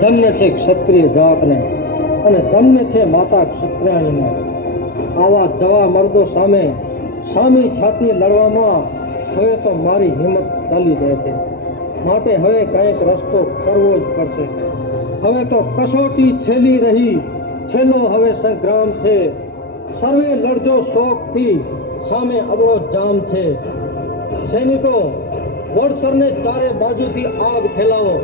ધન્ય છે ક્ષત્રિય જાતને અને ધન્ય છે માતા ક્ષત્રિયાણીને. આવા જવા મર્દો સામે સામી છાતી લડવામાં હવે તો મારી હિંમત ચાલી જાય છે. માટે હવે કંઈક રસ્તો કરવો જ પડશે. હવે તો કસોટી છેલ્લી રહી, છેલ્લો હવે સંગ્રામ છે. સર્વે લડજો શોખથી, સામે અબળો જામ છે. સૈનિકો, વડસરને ચારે બાજુથી આગ ફેલાવો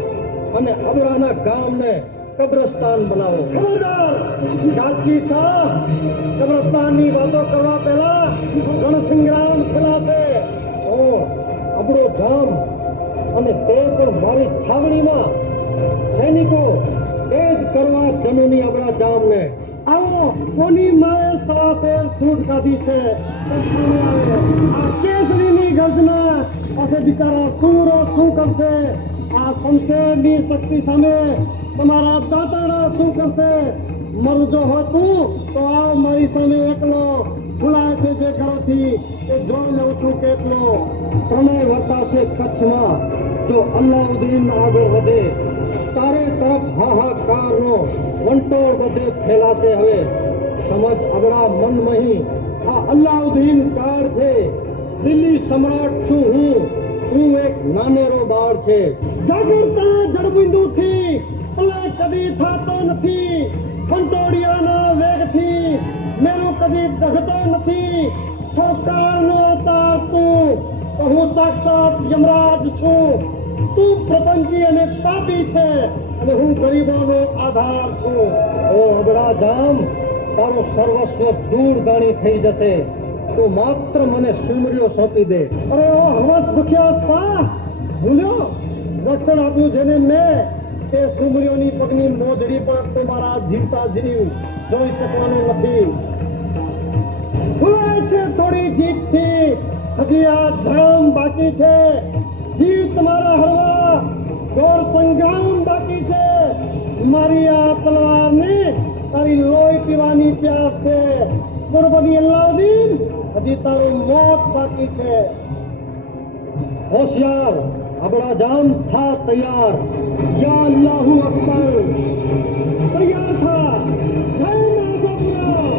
અને અબડાના ગામને કબ્રસ્તાન બનાવો. ખબરદાર ગાંધી શાહ, કબ્રસ્તાનની વાતો કરવા પહેલા રણસંગ્રામ ખેલાશે. અબડો જામ અને તે પણ મારી છાવણીમાં. સૈનિકો, એ જ કરવા જમીની અબડા જામને. આવો, કોની માએ સવાસે સૂટ કાઢી છે? આ કેસરીની ગર્જના પાસે બિચારા સૂરો શું કરશે? આ શમશેરની શક્તિ સામે તમારા દાતાડા શું કરશે? મર્દ જો હોતું તો આવ મારી સામે એકલો. ભૂલાય છે જે ઘરોથી એ જોઈ લઉં છું કેટલો. પ્રણય વર્તાશે કચ્છમાં જો અલ્લાઉદ્દીન આગળ વધે. ચારે તરફ હાહાકારનો વંટોળ બધે ફેલાશે હવે. સમજ અબડા મનમહી, આ અલ્લાઉદ્દીન કાળ છે. દિલ્હી સમ્રાટ છું હું એક નાનેરો બાળ છે. જાગૃતતા જળબિંદુથી ભલે કદી થતો નથી. વંટોળિયાના વેગથી મેરુ કદી દગતો નથી. છોકાળનો અવતાર તું, તો હું સાક્ષાત યમરાજ છું. તું પ્રપંચી અને પાપી છે અને હું ગરીબોનો આધાર છું. ઓ અબડા જામ, તારો સર્વસ્વ દૂર દાણી થઈ જશે તો માત્ર મને સુમર્યો સોંપી દે. અરે ઓ હવસ ભૂખ્યા શાહ, ભૂલ્યો રક્ષણ આપ્યું જેને મેં, તે સુમરીઓની પગની મોજડી પણ તમારા જીવતા જીવ જોઈ શકવાનું નથી. ભૂલાય છે થોડી જીતથી, હજી આ જામ બાકી છે. જીવ તમારા હરવા ઘોર સંગ્રામ બાકી છે. મારી આ તલવારને તારી લોહી પીવાની પ્યાસ છે. કુરબાની અલ્લાઉદ્દીન, હજી તારું મોત બાકી છે. હોશિયાર અબડા જામ, થા તૈયાર. યા અલ્લાહુ અકબર. તૈયાર થા. જય નાગાપુરા.